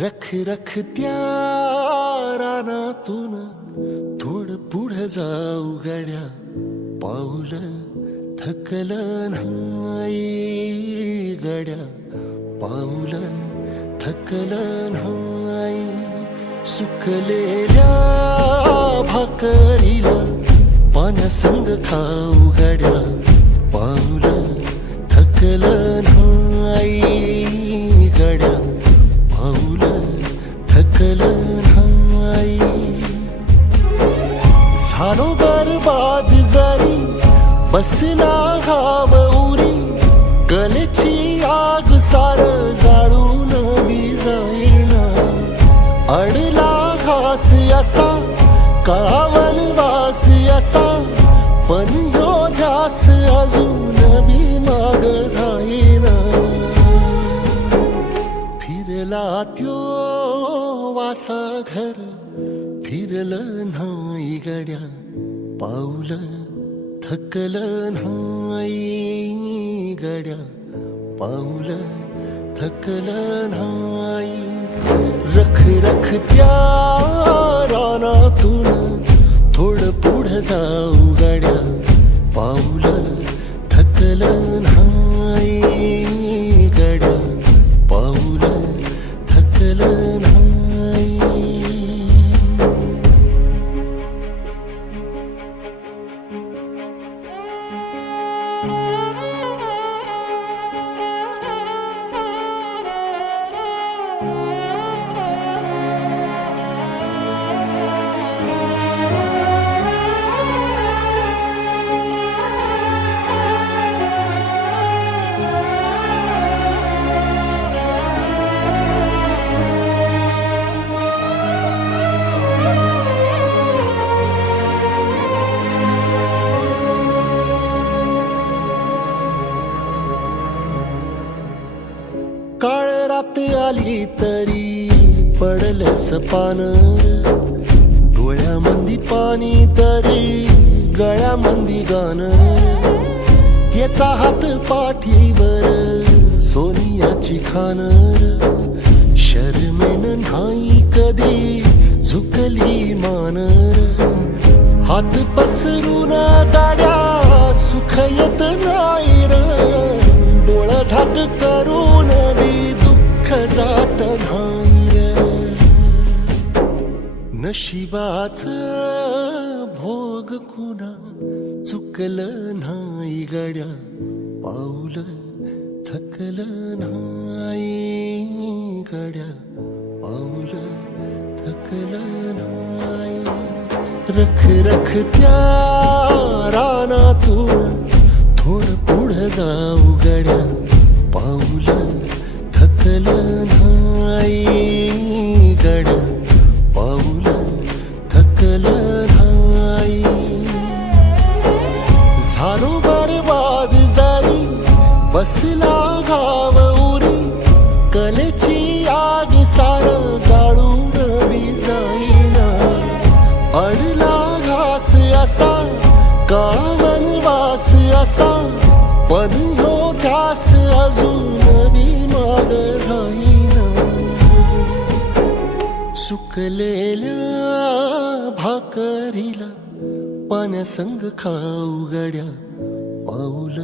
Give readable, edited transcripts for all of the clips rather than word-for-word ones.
रख रख त्या रानातून थोडं पुढं जाऊ गड्या, पाऊल थकलं नाही गड्या, पाऊल थकलं नाही. सुकलेल्या भाकरीला पानसंग खाऊ गड्या, पाऊल थकलं नाही गड्या, पाऊल थकलं नाही. झालो बरबाद जरी बसला घाव उरी, कलेची आग सार जाळून विजाईना. अडला घास असा काळा वनवास असा, पण ह्यो ध्यास अजून बी माग राहीना. फिरला त्यो वासा घर फिरलं नाही गड्या, पाऊल थकलं नाही गड्या, पाऊल थकलं नाही. रख रख त्या रानातून थोडं पुढं जाऊ गड्या, पाऊल थकलं नाही गड्या, पाऊल थकलं नाही. काळ रात आली तरी पडलंस पानर, डोळ्यामंदी पाणी तरी गळ्यामंदी गाणं. याचा हात पाठीवर सोनियाची खानर, शर्मेन नाही कधी झुकली मानर. हात पसरून गाड्या सुख येत नाही र, डोळा झाक करून बी दुःख जात नाही र. नशिबाच भोग कुणा चुकलं नाही गड्या, पाऊल थकलं नाही गड्या, पाऊल थकलं नाही. रख रख त्या रानातून थोडं पुढं जाऊ गड्या, पाऊल थकलं नाही गड्या, पाऊल थकलं नाही. झालो बरबाद जरी बसला घाव उरी, कलेची आग सार जाळून विजाईना. अडला घास असा काळा वनवास असा, पण ह्यो ध्यास अजून बी माग राहीना. सुकलेल्या भाकरीला पाण्यासंग खाऊ गड्या, पाऊल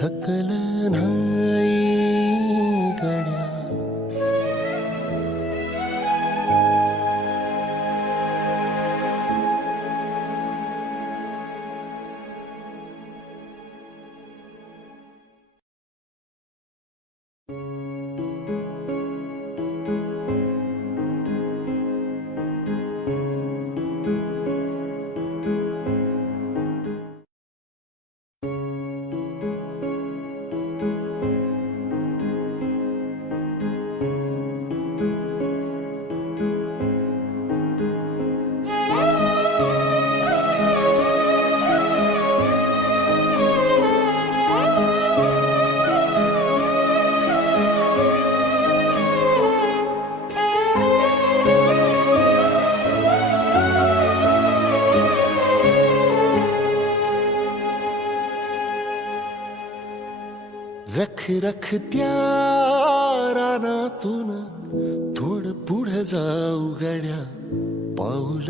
थकलं नाही गड्या. रख रख त्या रानातून थोडं पुढं जाऊ गड्या, पाऊल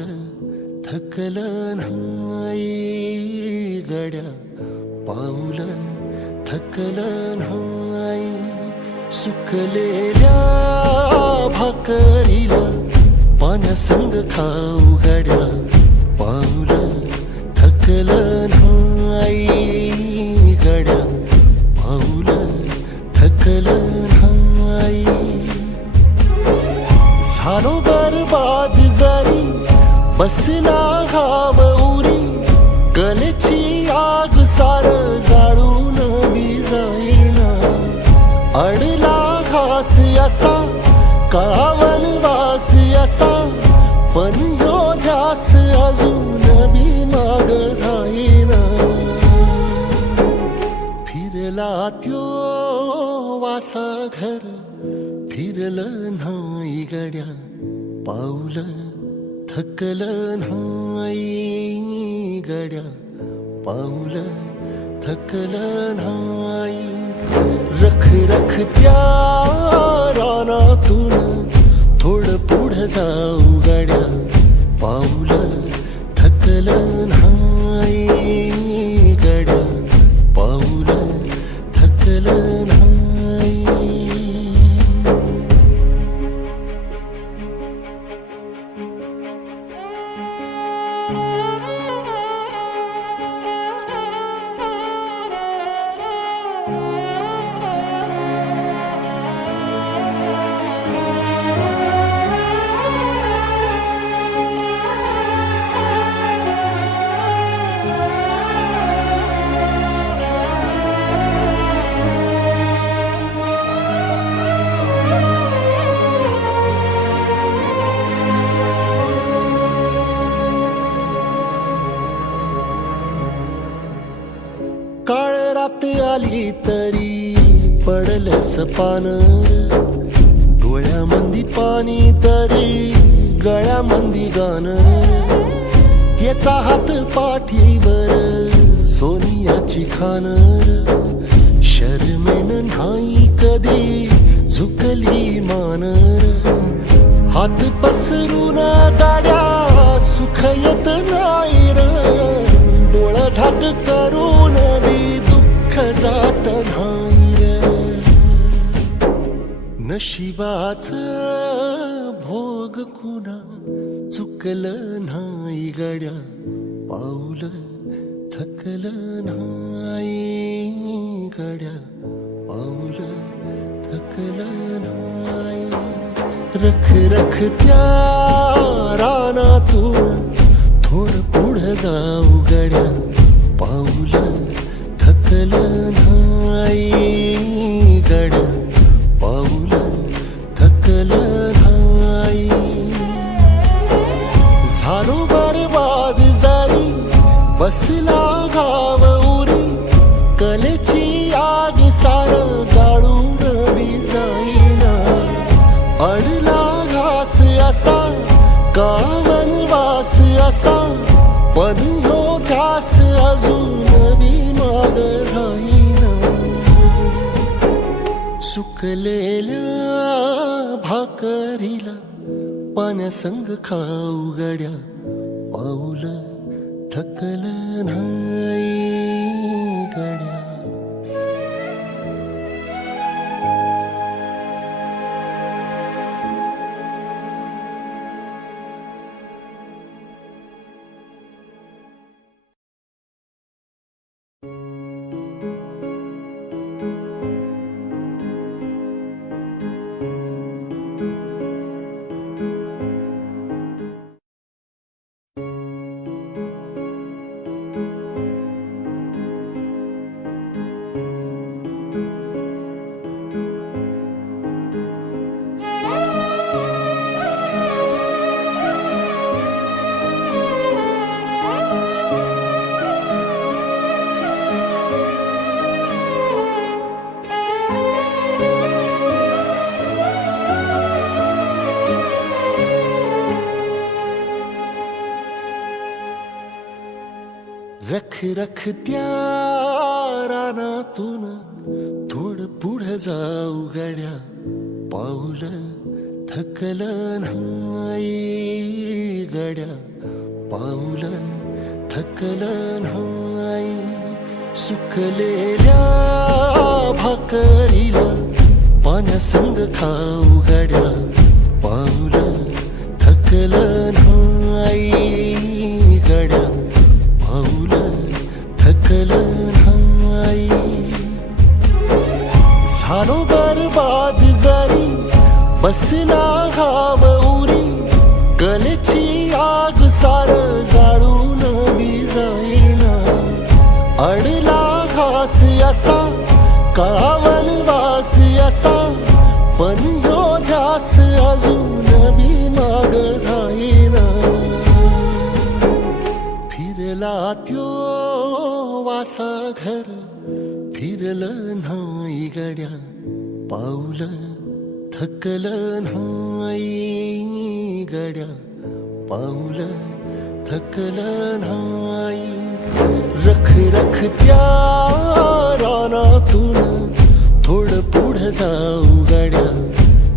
थकलं नाही गड्या, पाऊल थकलं नाही. सुकलेल्या भाकरीला पाण्यासंग खाऊ गड्या, पाऊल थकलं नाही गड्या, पाऊल थकलं नाही. झालो बरबाद जरी बसला घाव उरी, कलेची आग सार जाळून विजाईना. अडला घास असा काळा वनवास असा, पण ह्यो ध्यास अजून बी माग राहीना. फिरला त्यो वासा घर, फिरलं नाही गड्या, पाऊल थकलं नाही गड्या, पाऊल थकलं नाही. रख रख त्या रानातून थोडं पुढं जाऊ गड्या, पाऊल थकलं नाही गड्या, पाऊल थकलं नाही. काळ रात आली तरी पडलंस पान, डोळ्यामंदी पाणी तरी गळ्यामंदी गाणं. त्याचा हात पाठीवर सोनियाची खान, शर्मेन नाही कधी झुकली मान. हात पसरून गाड्या सुख येत नाही र, डोळा झाक करून बी दुःख जात नाही रे. नशिबाचं भोग कुणा चुकलं नाही गड्या, पाऊल थकलं नाही गड्या, पाऊल थकलं नाही. रख रख त्या रानातून थोडं पुढं जाऊ गड्या, पाऊल थकलं नाही गड्या, पाऊल थकलं नाही. झालो बरबाद जरी बसला घाव उरी, कलेची आग सार जाळून विजाईना. अडला घास असा का वनवास असा, पण ह्यो ध्यास अजून बी माग राहीना. सुकलेल्या भाकरीला पाण्यासंग खाऊ गड्या, पाऊल थकलं नाही गड्या. रख रख त्या रानातून थोडं पुढं जाऊ गड्या, पाऊल थकलं नाही गड्या, पाऊल थकलं नाही. सुकलेल्या भाकरीला पाण्यासंग खाऊ गड्या, पाऊल थकलं नाही गड्या, पाऊल थकलं नाही. झालो बरबाद जरी बसला घाव उरी, कलेची आग सार जाळून विजाईना. अडला घास असा काळा वनवास असा, पण ह्यो ध्यास अजून बी माग राहीना. फिरला त्यो वासा घर, फिरलं नाही गड्या, पाऊल थकलं नाही गड्या, पाऊल थकलं नाही. रख रख त्या रानातून थोडं पुढं जाऊ गड्या,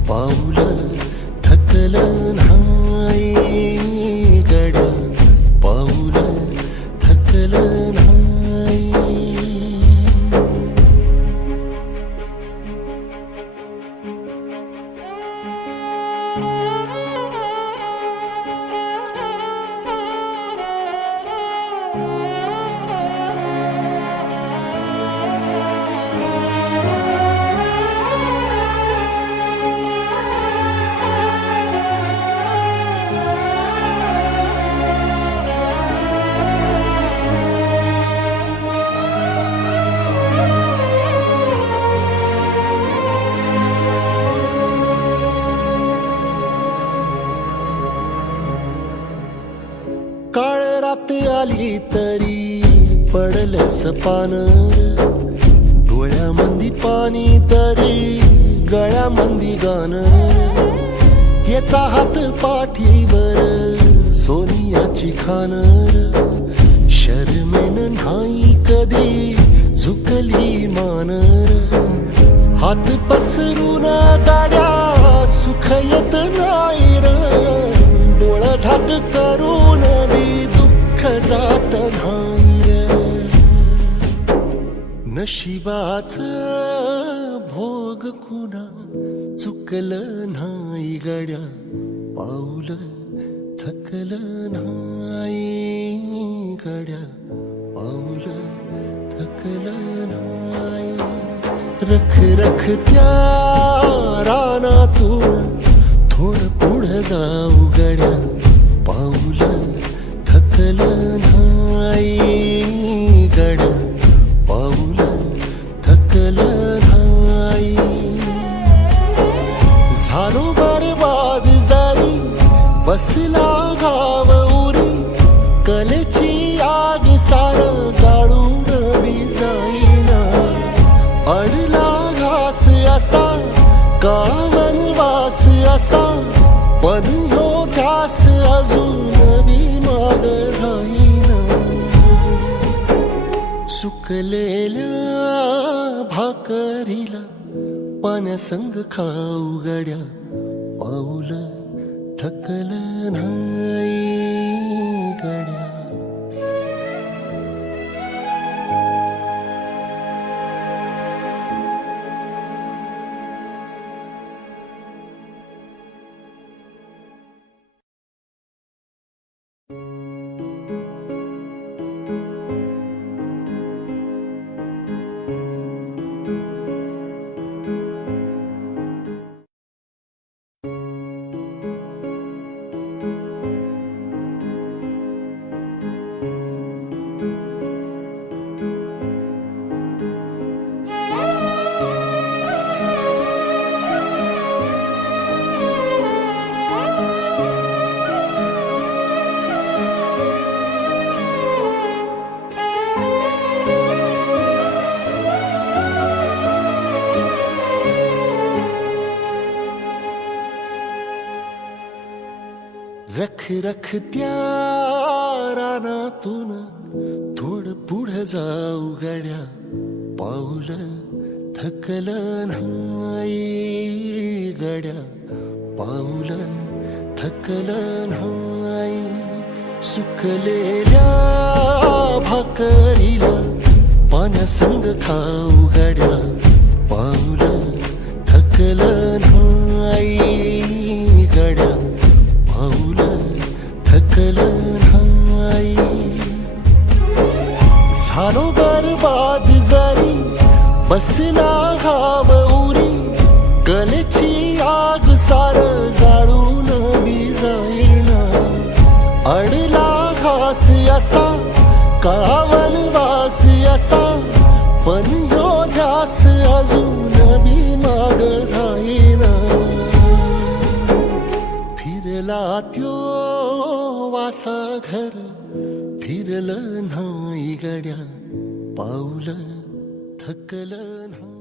पाऊल थकलं नाही गड्या, पाऊल थकलं नाही. काळ रात आली तरी पडलंस पानर, डोळ्यामंदी पाणी तरी गळ्यामंदी गाणं. याचा हात पाठीवर सोनियाची खानर, शर्मेन नाही कधी झुकली मानर. हात पसरून गाड्या सुख येत नाही र, डोळा झाक करून बी दुःख जात नाही र. नशिबाचं भोग कुणा चुकलं नाही गड्या, पाऊल थकलं नाही गड्या, पाऊल थकलं नाही. रख रख त्या रानातून थोडं पुढं जाऊ गड्या, पाऊल थकलं नाही गड्या, पाऊल थकलं नाही. झालो बरबाद जरी बसला घाव उरी, कलेची आग सार जाळून विजाईना. अडला घास असा का वनवास असा, पण ह्यो ध्यास अजून बी माग राहीना. सुकलेल्या भाकरीला पाण्यासंग खाऊ गड्या, पाऊल थकलं नाही गड्या. रख रख त्या रानातून थोडं पुढं जाऊ गड्या, पाऊल थकलं नाही उघड्या पाऊल थकलं नाही सुकलेल्या भाकरीला पाण्यासंग खाऊ गड्या पाऊल थकलं नाही गड्या पाऊल थकलं नाही झालो बरबाद जरी बसला घाव उरी कलेची आग सार जाळून विजाईना अडला घास असा काळा वनवास असा पण ह्यो ध्यास अजून बी माग राहीना फिरला त्यो वासा घर फिरलं नाही गड्या पाऊल थकलं नाही